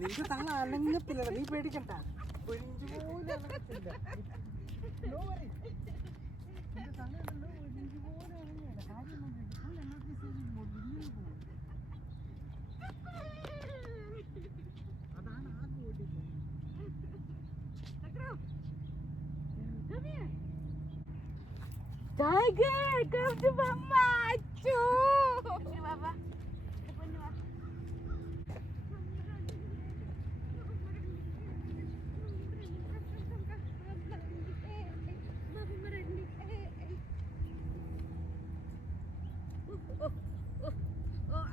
നിന്റെ തള്ള അനങ്ങത്തില്ല, നീ പേടിക്കണ്ട. Tiger, come to Mama. Achu. Baba.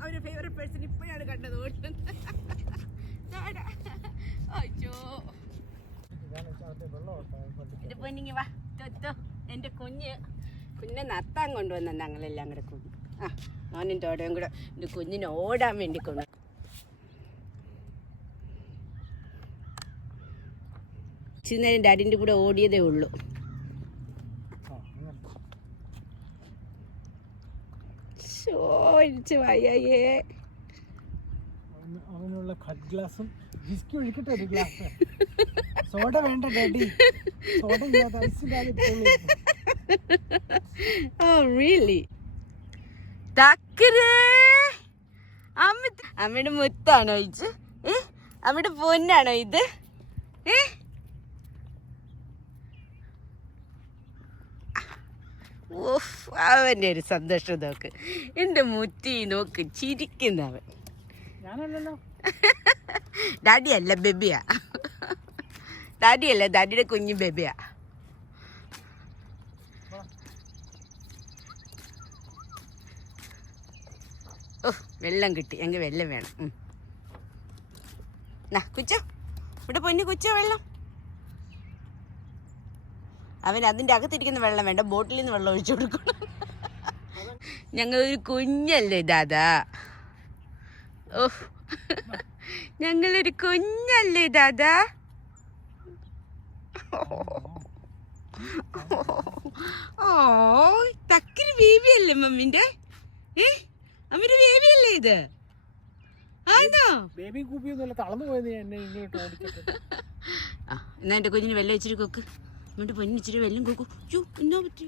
Our favorite person ഇപ്പോഴാണ് കണ്ടത് ഓടുന്നത്. അയ്യോ. ഇത് പൊന്നിങ്ങി വാ. എൻ്റെ കുഞ്ഞിനെ നത്താൻ കൊണ്ടുവന്ന ഞങ്ങളെല്ലാം കൂടെ കുഞ്ഞ്. ആ മോനും തോടയും കൂടെ എൻ്റെ കുഞ്ഞിനെ ഓടാൻ വേണ്ടി കൊണ്ട് ഇച്ചിരി നേരം ഡാഡിൻ്റെ കൂടെ ഓടിയതേ ഉള്ളൂ. ചോദിച്ചു വയ്യേ. അവനുള്ള കട്ട് ഗ്ലാസും വിസ്കി ഒഴിക്കട്ടെ ഒരു ഗ്ലാസ്. സോഡ വേണ്ട ഡാഡി, സോഡ ഇല്ലാതെ ഐസില്ലാതെ. Oh really? തക്കരേ അമ്മയുടെ മുത്താണോ ഇത്? അമ്മയുടെ പൊന്നാണോ ഇത്? ഓഫ്, അവൻ്റെ ഒരു സന്തോഷം നോക്ക്. എൻ്റെ മുത്തി നോക്ക് ചിരിക്കുന്നവൻ. ഡാഡിയല്ല ബേബിയാ, ഡാഡിയല്ല, ഡാഡിയുടെ കുഞ്ഞു ബേബിയാ. ഓ വെള്ളം കിട്ടി, എങ്കിൽ വെള്ളം വേണം. കുച്ചോ ഇവിടെ പൊന്നു കുച്ചോ വെള്ളം. അവൻ അതിൻ്റെ അകത്തിരിക്കുന്ന വെള്ളം വേണ്ട, ബോട്ടിൽ നിന്ന് വെള്ളം ഒഴിച്ചു കൊടുക്കണം. ഞങ്ങളൊരു കുഞ്ഞല്ലേ ദാദാ. ഓ ഞങ്ങളൊരു കുഞ്ഞല്ലേ ദാദാ. ഓ തക്കിരി ബേബിയല്ലേ മമ്മിൻ്റെ? അമ്മയുടെ ബേബിയല്ലേ ഇത്? ആണോ? ബേബി കൂപ്പിയൊന്നുമല്ല, തളർന്നു പോയത് എന്നെ ഇങ്ങോട്ട് ഓടിച്ചിട്ട്. ആ എന്നാ എൻ്റെ കുഞ്ഞിന് വെള്ളം ഇച്ചിരി കൊക്ക്. എന്നിട്ട് പൊന്നിന് ഇച്ചിരി വെള്ളം കൊക്കു. ചൂ എന്നാ പറ്റി?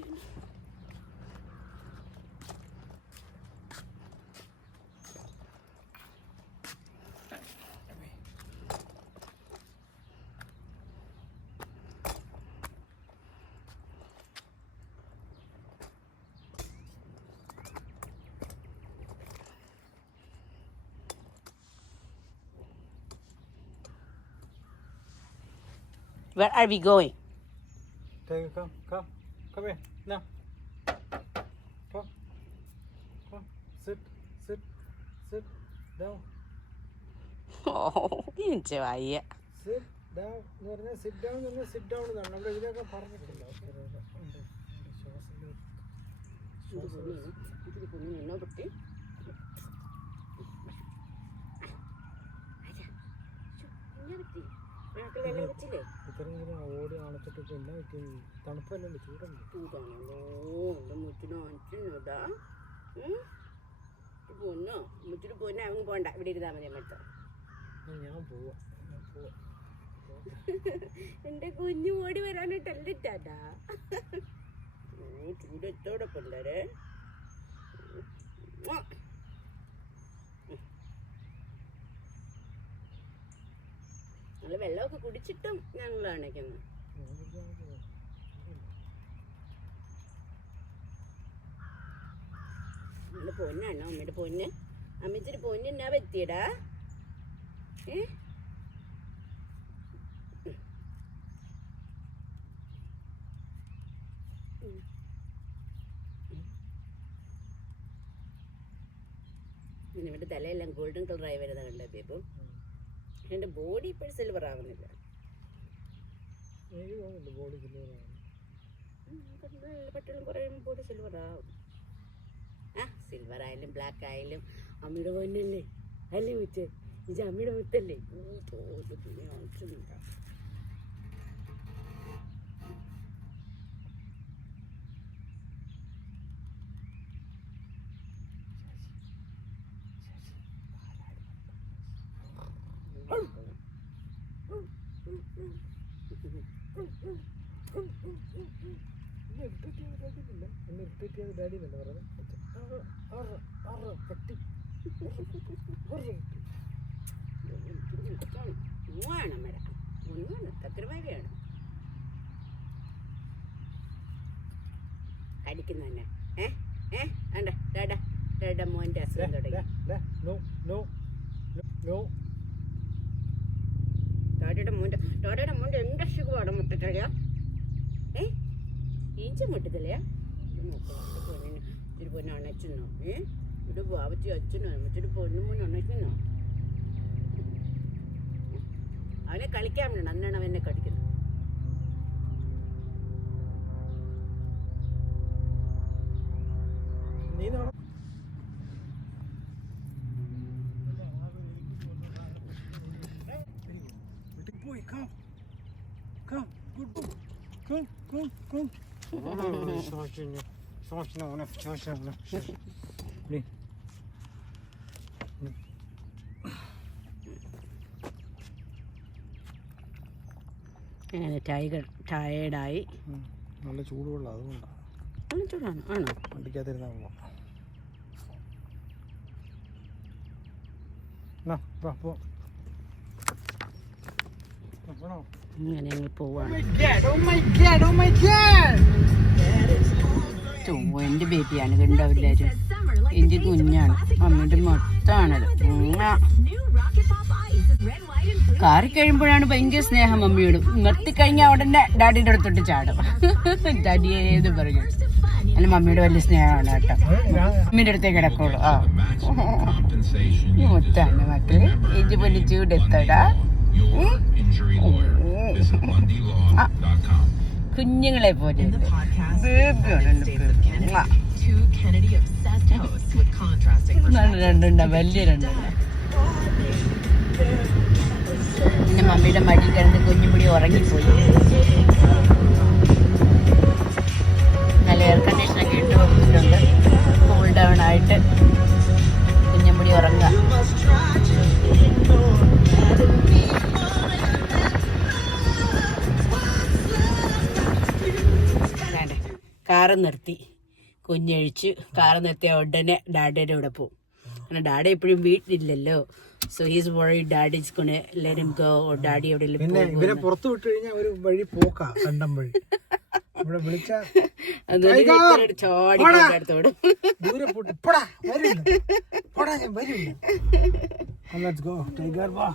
Where are we going? Come here. Now. Come. Sit down. Oh, എനിക്ക് വയ്യ. Sit down എന്ന് പറഞ്ഞാൽ sit down എന്ന് പറഞ്ഞാൽ sit down എന്നാണ്. നമ്മുടെ ഇതിലൊക്കെ പറഞ്ഞിട്ടില്ല. ഓടി അണച്ചിട്ട് പിന്നെ തണുപ്പല്ലല്ലോ, ചൂടല്ലോ. ചൂടാണല്ലോ എൻ്റെ മുറ്റിനോ അഞ്ചിനോടാ. പൊന്നോ മുറ്റിന് പൊന്നെ അവന് പോണ്ട, ഇവിടെ ഇരുന്നാൽ മതി അമ്മടുത്ത്. ഞാൻ പോവാ. എൻ്റെ കുഞ്ഞു ഓടി വരാനായിട്ടല്ലിട്ടാ. ചൂടത്തോടെ കൊണ്ടേ. ഞങ്ങൾ വെള്ളമൊക്കെ കുടിച്ചിട്ടും ഞങ്ങൾ അണയ്ക്കുന്നു. നമ്മുടെ പൊന്നാണോ അമ്മയുടെ പൊന്ന്? അമ്മച്ചിരി പൊന്ന് എന്നാ പറ്റിയടാ? ഇവിടെ തലയെല്ലാം ഗോൾഡൻ കളറായി വരുന്നത് കണ്ടോ ബേബു? എൻ്റെ ബോഡി ഇപ്പോൾ സിൽവർ ആവുന്നില്ല. പെട്ടെന്ന് കുറയുമ്പോൾ ബോഡി സിൽവർ ആവും. സിൽവർ ആയാലും ബ്ലാക്ക് ആയാലും അമ്മയുടെ പൊന്നല്ലേ അല്ലേ മുറ്റ്? ഇത് അമ്മയുടെ മുത്തല്ലേ? തോന്നുന്നില്ല. ഡാഡിയിലല്ലേ പറഞ്ഞത് പട്ടി വേണം മേഡം ഒന്നും തത്രമാരിയാണ് കടിക്കുന്ന തന്നെ വേണ്ട ഡാഡാ ഡാഡാ മോൻ്റെ അസുഖം തുടങ്ങി ഡാഡയുടെ മോൻ്റെ എന്ത് അസുഖമാണ് മുട്ടത്തളിയാ ഈഞ്ച മുട്ടത്തില്ലയാ ഇത്തിരി പൊന്നെ അണച്ചുന്നോ ഇവിടെ ബാബത്തി അച്ഛനോ ഇത്തിരി പൊന്നു മോനെ അണച്ചുന്നോ അവനെ കളിക്കാൻ വേണം അന്നാണ് അവനെ കടിക്കുന്നത് അങ്ങനെ ടയേർഡായി നല്ല ചൂടുവെള്ളം അതുകൊണ്ടാണ് നല്ല ചൂടാണ് ആണോ വണ്ടിക്കകത്തിരുന്ന ഇങ്ങനെ ഞങ്ങൾ പോവാണ് എൻ്റെ ബേബിയാണ് കണ്ടവല്ലാരും എൻ്റെ കുഞ്ഞാണ് അമ്മയുടെ മൊത്തമാണത് കാറി കഴിയുമ്പോഴാണ് ഭയങ്കര സ്നേഹം മമ്മിയോട് നിർത്തിക്കഴിഞ്ഞാൽ ഉടനെ ഡാഡിയുടെ അടുത്തോട്ട് ചാടും ഡാഡി ഏത് പറയും അല്ല മമ്മിയുടെ വലിയ സ്നേഹമാണ് കേട്ടോ മമ്മിയുടെ അടുത്തേ കിടക്കുള്ളൂ മൊത്താണ് മക്കള് ഏജ് പോലെ ചൂടെത്തടാ കുഞ്ഞുങ്ങളെ പോലെ രണ്ടുണ്ട വലിയ രണ്ടുണ്ട പിന്നെ മമ്മിയുടെ മടി കിടന്ന് കുഞ്ഞുമുടി ഉറങ്ങിപ്പോയി നല്ല എയർ കണ്ടീഷനൊക്കെ ഇട്ട് വെച്ചിട്ടുണ്ട് കൂൾ ഡൗൺ ആയിട്ട് കുഞ്ഞുമുടി ഉറങ്ങുക കാറ് നിർത്തി കുഞ്ഞഴിച്ച് കാറ് നിർത്തിയ ഉടനെ ഡാഡിയുടെ കൂടെ പോകും കാരണം ഡാഡി എപ്പോഴും വീട്ടിലില്ലല്ലോ so he's worried daddy is gonna let him go or daddy എവിടെയെങ്കിലും പിന്നെ ഇവരെ പുറത്തു വിട്ടു കഴിഞ്ഞാൽ ഒരു വഴി പോക്കാ കണ്ടം വഴി ഇവിടെ വിളിച്ചാ ചോടി അടുത്തോട് ദൂരെ പോട്ട് പോടാ വരില്ല പോടാ ഞാൻ വരില്ല ലെറ്റ്സ് ഗോ ടൈഗർ വാ